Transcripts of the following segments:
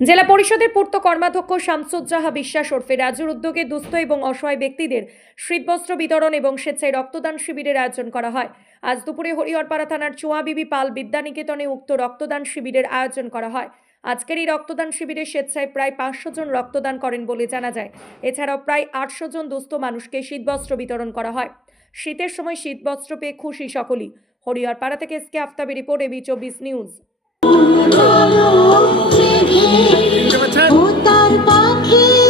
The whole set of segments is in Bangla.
জেলা পরিষদের পূর্ত কর্মাধ্যক্ষ শামসুজ্জাহা বিশ্বাস ওরফে রাজুর উদ্যোগে দুস্থ এবং অসহায় ব্যক্তিদের শীতবস্ত্র বিতরণ এবং স্বেচ্ছায় রক্তদান শিবিরের আয়োজন করা হয়। আজ দুপুরে হরিহরপাড়া থানার চুয়াবিবি পাল বিদ্যানিকেতনে উক্ত রক্তদান শিবিরের আয়োজন করা হয়। আজকের এই রক্তদান শিবিরে স্বেচ্ছায় প্রায় পাঁচশো জন রক্তদান করেন বলে জানা যায়। এছাড়াও প্রায় আটশো জন দুস্থ মানুষকে শীতবস্ত্র বিতরণ করা হয়। শীতের সময় শীতবস্ত্র পেয়ে খুশি সকলেই। হরিহরপাড়া থেকে এসকে আফতাবি রিপোর্ট এবি চব্বিশ নিউজ। তার পাখির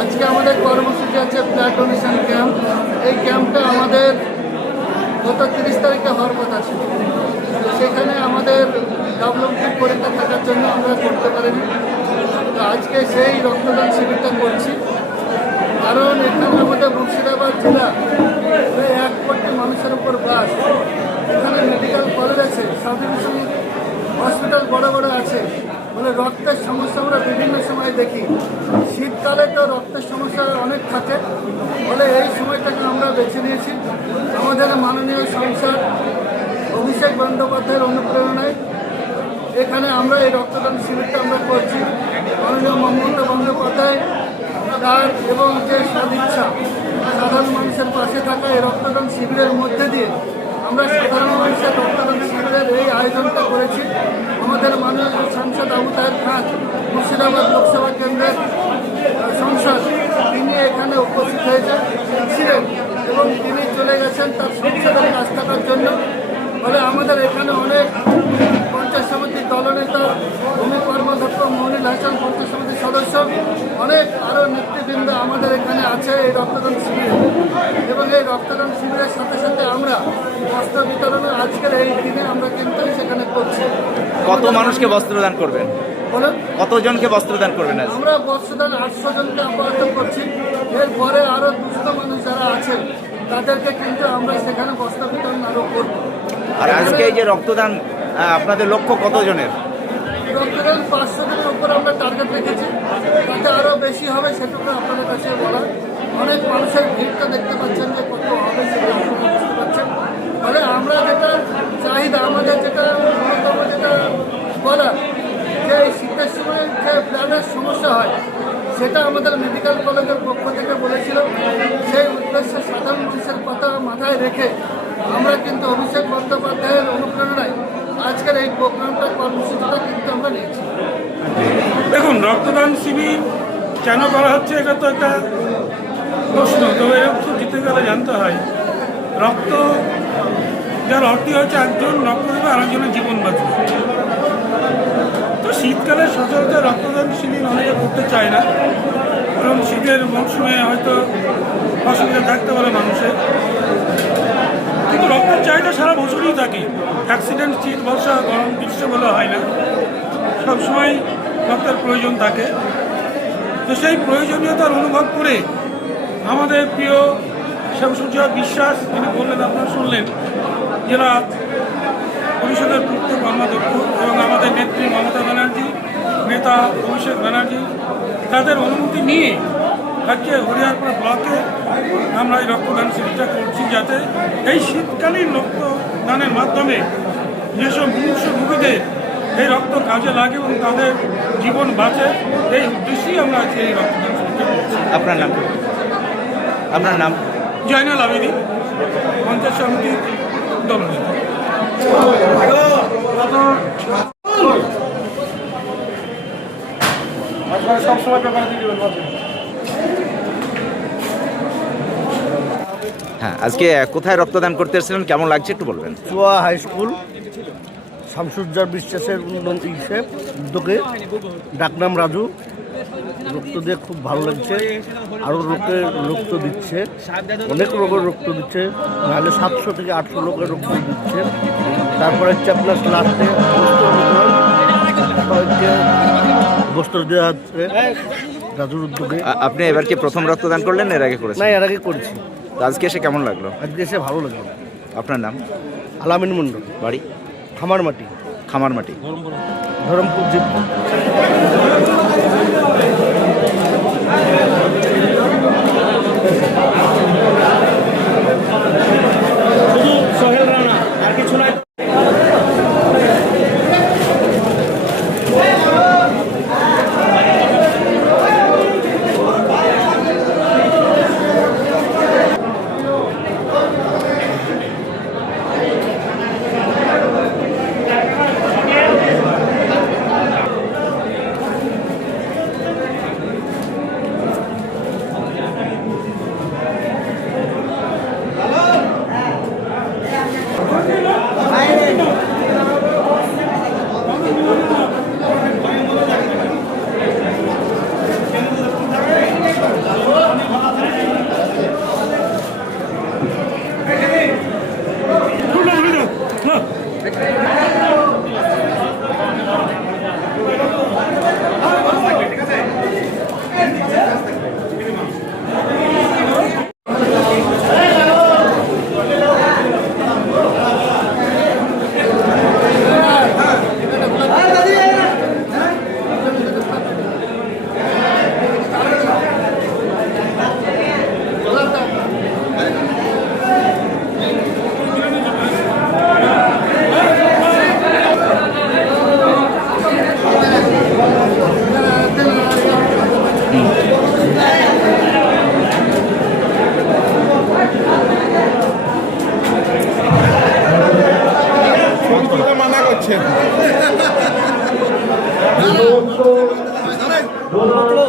আজকে আমাদের কর্মসূচি আছে ব্লাড ডোনেশন ক্যাম্প এই ক্যাম্পটা আমাদের গত তিরিশ তারিখে হওয়ার কথা ছিল তো সেখানে আমাদের ডেভেলপমেন্ট পরীক্ষা জন্য আমরা করতে পারিনি। তো আজকে সেই রক্তদান শিবিরটা করছি। কারণ এখানে আমাদের মুর্শিদাবাদ জেলা এক কোটি মানুষের উপর বাস। এখানে মেডিকেল কলেজ আছে সাব হসপিটাল বড় বড় আছে। বলে রক্তের সমস্যা আমরা বিভিন্ন সময় দেখি। শীতকালে তো রক্তের সমস্যা অনেক থাকে। বলে এই সময়টাকে আমরা বেছে নিয়েছি। আমাদের মাননীয় সংসদ অভিষেক বন্দ্যোপাধ্যায়ের অনুপ্রেরণায় এখানে আমরা এই রক্তদান শিবিরটা আমরা করছি। মাননীয় মমতা বন্দ্যোপাধ্যায়, তার এবং যে সদিচ্ছা, সাধারণ মানুষের পাশে থাকা এই রক্তদান শিবিরের মধ্যে দিয়ে আমরা সাধারণ মানুষের রক্তদান শিবিরের এই আয়োজনটা করেছি। আমাদের মাননীয় সাংসদ আবু তাহের খান মুর্শিদাবাদ লোকসভা কেন্দ্রের সংসদ তিনি এখানে উপস্থিত হয়েছেন ছিলেন এবং তিনি চলে গেছেন তার সংসদের কাজ থাকার জন্য ফলে আমাদের এখানে অনেক পঞ্চায়েত সমিতির দলনেতা ভূমি কর্মাধ্যক্ষ মনিল হাসান পঞ্চায়েত সমিতির সদস্য অনেক আরও নেতৃবৃন্দ আমাদের এখানে আছে এই রক্তদান শিবিরে এবং এই রক্তদান শিবিরের সাথে সাথে আমরা বস্ত্র বিতরণের আজকের এই দিনে আমরা কিন্তু সেখানে করছি। কত মানুষকে বস্ত্রদান করবেন? বলুন? কতজনকে বস্ত্রদান করবেন আমরা বস্ত্রদান আটশো জনকে আপাতত করছি। এরপরে আরও দুস্থ মানুষ যারা আছেন তাদেরকে কিন্তু আমরা সেখানে বস্ত্র বিতরণ আরও করব। আর আজকে এই যে রক্তদান আপনাদের লক্ষ্য কতজনের? রক্তদান পাঁচশো জনের উপর আমরা টার্গেট রেখেছি। তাতে আরও বেশি হবে সেটুকু আপনাদের কাছে বলা অনেক মানুষের ভিড়টা দেখতে পাচ্ছেন যে কত হবে সেটা বুঝতে পারছেন। আমরা যেটা চাহিদা, আমাদের যেটা ন্যূনতম যেটা বলা যে এই শীতের সময় যে ব্লাডের সমস্যা হয়, সেটা আমাদের মেডিকেল কলেজের পক্ষ থেকে বলেছিল। সেই উদ্দেশ্যে সাধারণ মানুষের কথা মাথায় রেখে আমরা কিন্তু অভিষেক বন্দ্যোপাধ্যায়ের অনুপ্রেরণায় আজকের এই প্রোগ্রামটা, কর্মসূচিটা কিন্তু আমরা নিয়েছি। দেখুন, রক্তদান শিবির কেন করা হচ্ছে, এটা তো একটা প্রশ্ন তবে এরকম জিতে গেলে জানতে হয়। রক্ত, যার অর্থই হচ্ছে একজন রক্ত দেবে আরেকজনের জীবন বাঁচবে। তো শীতকালে সচরাচর রক্তদান শিবির অনেকে করতে চায় না। কারণ শীতের মৌসুমে হয়তো অসুবিধা থাকতে পারে মানুষের। কিন্তু রক্তের চাহিদা সারা বছরই থাকে। অ্যাক্সিডেন্ট, শীত, বর্ষা, গরম, গ্রীষ্ম বলে হয় না। সবসময় রক্তের প্রয়োজন থাকে। তো সেই প্রয়োজনীয়তার অনুভব করে আমাদের প্রিয় শ্যামসূর্য বিশ্বাস, তিনি বললেন, আপনারা শুনলেন যারা পরিষদের পূর্ত কর্মাধ্যক্ষ এবং আমাদের নেত্রী মমতা ব্যানার্জি, নেতা অভিষেক ব্যানার্জি, তাদের অনুমতি নিয়ে আজকে হরিয়ারপুর ব্লকে আমরা এই রক্তদান শিবিরটা করছি যাতে এই শীতকালীন রক্তদানের মাধ্যমে যেসব মুমূর্ষ রোগীদের এই রক্ত কাজে লাগে এবং তাদের জীবন বাঁচে, এই উদ্দেশ্যেই আমরা আজকে এই রক্তদান শিবিরটা করছি। আপনার নাম? আপনার নাম? জয়নাল আবেদি পঞ্চায়েত সমিতির দলনেতা হ্যাঁ আজকে কোথায় রক্তদান করতে এসেছিলেন? কেমন লাগছে একটু বলবেন? চুয়া হাই স্কুল শামসুজ্জার বিশ্বাসের উন্নয়ন উদ্যোগে ডাকনাম রাজু রক্ত দিয়ে খুব ভালো লাগছে। আরও লোকে রক্ত দিচ্ছে। অনেক লোকের রক্ত দিচ্ছে। নাহলে সাতশো থেকে আটশো লোকের রক্ত দিচ্ছে। তারপরে হচ্ছে আপনার লাস্টে বস্ত্র দেওয়া হচ্ছে রাজুর উদ্যোগে। আপনি এবার কি প্রথম রক্তদান করলেন এর আগে না এর আগে করেছি। আজকে এসে কেমন লাগল? আজকে এসে ভালো লাগল। আপনার নাম? আলামিন মণ্ডল বাড়ি? Khamarmati. Khamarmati. Dharampur Gracias. Hello.